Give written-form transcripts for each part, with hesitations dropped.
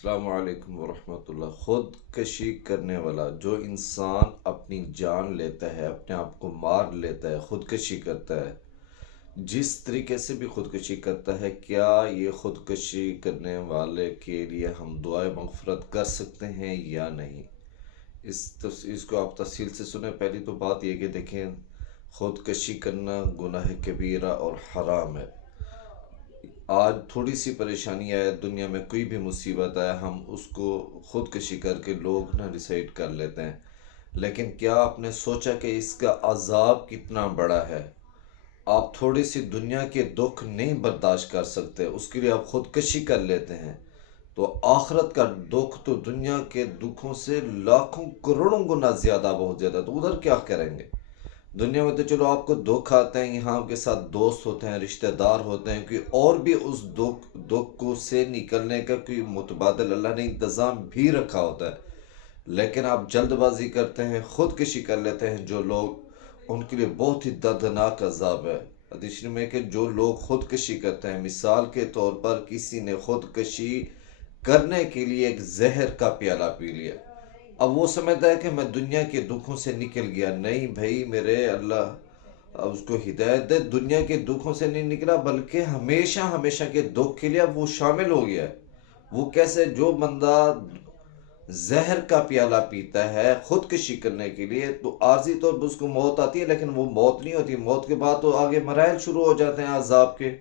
السلام علیکم ورحمۃ اللہ۔ خود کشی کرنے والا جو انسان اپنی جان لیتا ہے، اپنے آپ کو مار لیتا ہے، خود کشی کرتا ہے، جس طریقے سے بھی خودکشی کرتا ہے، کیا یہ خودکشی کرنے والے کے لیے ہم دعائے مغفرت کر سکتے ہیں یا نہیں؟ اس کو آپ تفصیل سے سنیں۔ پہلی تو بات یہ کہ دیکھیں، خودکشی کرنا گناہ کبیرہ اور حرام ہے۔ آج تھوڑی سی پریشانی آئے دنیا میں، کوئی بھی مصیبت آئے، ہم اس کو خودکشی کر کے لوگ نہ ڈیسائیڈ کر لیتے ہیں، لیکن کیا آپ نے سوچا کہ اس کا عذاب کتنا بڑا ہے؟ آپ تھوڑی سی دنیا کے دکھ نہیں برداشت کر سکتے، اس کے لیے آپ خودکشی کر لیتے ہیں، تو آخرت کا دکھ تو دنیا کے دکھوں سے لاکھوں کروڑوں گنا زیادہ، بہت زیادہ، تو ادھر کیا کریں گے؟ دنیا میں تو چلو آپ کو دکھ آتے ہیں، یہاں آپ کے ساتھ دوست ہوتے ہیں، رشتہ دار ہوتے ہیں، کوئی اور بھی اس دکھ کو سے نکلنے کا کوئی متبادل اللہ نے انتظام بھی رکھا ہوتا ہے، لیکن آپ جلد بازی کرتے ہیں، خودکشی کر لیتے ہیں جو لوگ، ان کے لیے بہت ہی دردناک عذاب ہے۔ حدیث میں کہ جو لوگ خودکشی کرتے ہیں، مثال کے طور پر کسی نے خودکشی کرنے کے لیے ایک زہر کا پیالہ پی لیا، اب وہ سمجھتا ہے کہ میں دنیا کے دکھوں سے نکل گیا، نہیں بھائی، میرے اللہ اب اس کو ہدایت دے، دنیا کے دکھوں سے نہیں نکلا بلکہ ہمیشہ ہمیشہ کے دکھ کے لیے اب وہ شامل ہو گیا ہے۔ وہ کیسے؟ جو بندہ زہر کا پیالہ پیتا ہے خودکشی کرنے کے لیے، تو عارضی طور پر اس کو موت آتی ہے، لیکن وہ موت نہیں ہوتی، موت کے بعد تو آگے مراحل شروع ہو جاتے ہیں عذاب کے،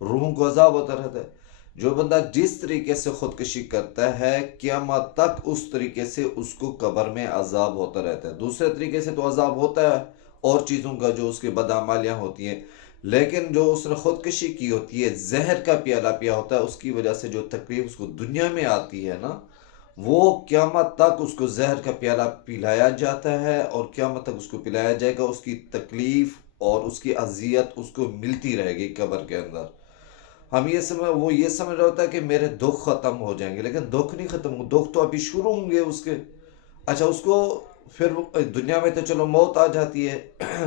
روح کو عذاب ہوتا رہتا ہے۔ جو بندہ جس طریقے سے خودکشی کرتا ہے، قیامت تک اس طریقے سے اس کو قبر میں عذاب ہوتا رہتا ہے۔ دوسرے طریقے سے تو عذاب ہوتا ہے اور چیزوں کا جو اس کے بدعمالیاں ہوتی ہیں، لیکن جو اس نے خودکشی کی ہوتی ہے، زہر کا پیالہ پیا ہوتا ہے، اس کی وجہ سے جو تکلیف اس کو دنیا میں آتی ہے نا، وہ قیامت تک اس کو زہر کا پیالہ پلایا جاتا ہے، اور قیامت تک اس کو پلایا جائے گا، اس کی تکلیف اور اس کی اذیت اس کو ملتی رہے گی قبر کے اندر۔ ہم یہ سمجھ رہا ہوتا ہے کہ میرے دکھ ختم ہو جائیں گے، لیکن دکھ نہیں ختم ہو، دکھ تو ابھی شروع ہوں گے اس کے۔ اچھا، اس کو پھر دنیا میں تو چلو موت آ جاتی ہے،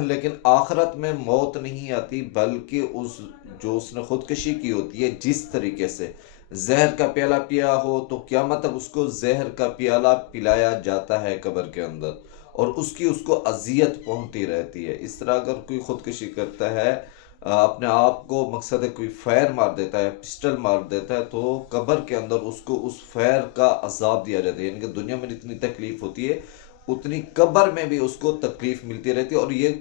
لیکن آخرت میں موت نہیں آتی، بلکہ اس نے خودکشی کی ہوتی ہے، جس طریقے سے زہر کا پیالہ پیا ہو، تو قیامت تک اس کو زہر کا پیالہ پلایا جاتا ہے قبر کے اندر، اور اس کو اذیت پہنچتی رہتی ہے۔ اس طرح اگر کوئی خودکشی کرتا ہے، اپنے آپ کو، مقصد ہے کوئی فائر مار دیتا ہے، پسٹل مار دیتا ہے، تو قبر کے اندر اس کو اس فائر کا عذاب دیا جاتا ہے، یعنی کہ دنیا میں جتنی تکلیف ہوتی ہے اتنی قبر میں بھی اس کو تکلیف ملتی رہتی ہے، اور یہ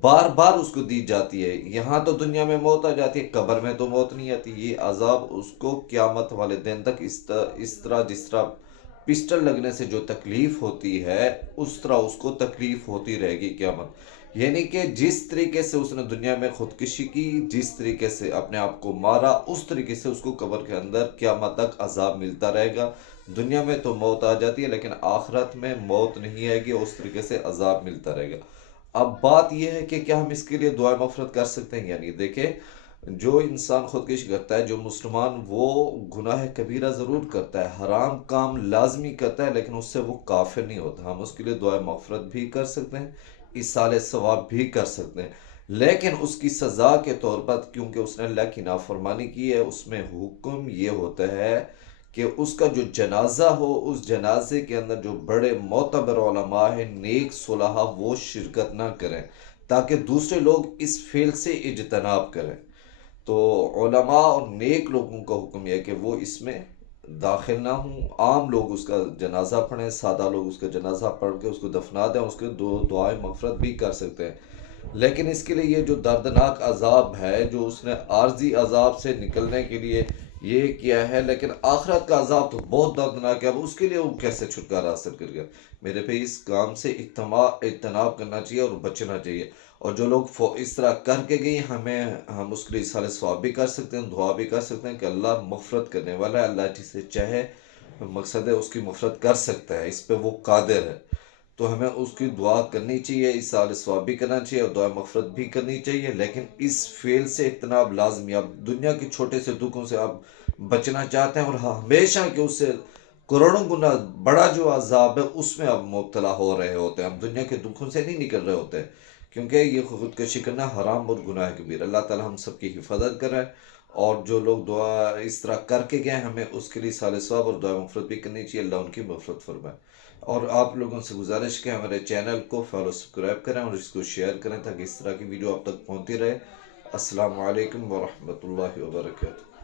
بار بار اس کو دی جاتی ہے۔ یہاں تو دنیا میں موت آ جاتی ہے، قبر میں تو موت نہیں آتی، یہ عذاب اس کو قیامت والے دن تک اس طرح جس طرح پسٹل لگنے سے جو تکلیف ہوتی ہے، اس طرح اس کو تکلیف ہوتی رہے گی قیامت۔ یعنی کہ جس طریقے سے اس نے دنیا میں خودکشی کی، جس طریقے سے اپنے آپ کو مارا، اس طریقے سے اس کو قبر کے اندر قیامت تک عذاب ملتا رہے گا۔ دنیا میں تو موت آ جاتی ہے، لیکن آخرت میں موت نہیں آئے گی، اس طریقے سے عذاب ملتا رہے گا۔ اب بات یہ ہے کہ کیا ہم اس کے لیے دعائے مغفرت کر سکتے ہیں؟ یعنی دیکھیں، جو انسان خودکشی کرتا ہے، جو مسلمان، وہ گناہ کبیرہ ضرور کرتا ہے، حرام کام لازمی کرتا ہے، لیکن اس سے وہ کافر نہیں ہوتا۔ ہم اس کے لیے دعائے مغفرت بھی کر سکتے ہیں، ایصال ثواب بھی کر سکتے ہیں، لیکن اس کی سزا کے طور پر، کیونکہ اس نے اللہ کی نافرمانی کی ہے، اس میں حکم یہ ہوتا ہے کہ اس کا جو جنازہ ہو، اس جنازے کے اندر جو بڑے معتبر علماء ہیں، نیک صلحاء، وہ شرکت نہ کریں، تاکہ دوسرے لوگ اس فعل سے اجتناب کریں۔ تو علماء اور نیک لوگوں کا حکم یہ ہے کہ وہ اس میں داخل نہ ہوں۔ عام لوگ اس کا جنازہ پڑھیں، سادہ لوگ اس کا جنازہ پڑھ کے اس کو دفنا دیں، اس کے دو دعائیں مغفرت بھی کر سکتے ہیں، لیکن اس کے لیے یہ جو دردناک عذاب ہے، جو اس نے عارضی عذاب سے نکلنے کے لیے یہ کیا ہے، لیکن آخرت کا عذاب تو بہت دردناک ہے، اب اس کے لیے وہ کیسے چھٹکارا حاصل کر گیا؟ میرے بھائی، اس کام سے اجتناب کرنا چاہیے اور بچنا چاہیے، اور جو لوگ اس طرح کر کے گئی، ہم اس کے لیے سارے ثواب بھی کر سکتے ہیں، دعا بھی کر سکتے ہیں کہ اللہ مغفرت کرنے والا ہے، اللہ جسے چاہے، مقصد ہے اس کی مغفرت کر سکتا ہے، اس پہ وہ قادر ہے، تو ہمیں اس کی دعا کرنی چاہیے، ایصال ثواب بھی کرنا چاہیے اور دعا مغفرت بھی کرنی چاہیے، لیکن اس فعل سے اجتناب لازمی۔ اب دنیا کے چھوٹے سے دکھوں سے آپ بچنا چاہتے ہیں، اور ہمیشہ کے اس سے کروڑوں گنا بڑا جو عذاب ہے اس میں اب مبتلا ہو رہے ہوتے ہیں، ہم دنیا کے دکھوں سے نہیں نکل رہے ہوتے، کیونکہ یہ خودکشی کرنا حرام اور گناہ کبیر۔ اللہ تعالی ہم سب کی حفاظت کرے اور جو لوگ دعا اس طرح کر کے گئے ہمیں اس کے لیے سال ثواب اور دعا مغفرت بھی کرنی چاہیے، اللہ ان کی مغفرت فرمائے۔ اور آپ لوگوں سے گزارش کہ ہمارے چینل کو فالو سبسکرائب کریں اور اس کو شیئر کریں تاکہ اس طرح کی ویڈیو آپ تک پہنچتی رہے۔ السلام علیکم ورحمۃ اللہ وبرکاتہ۔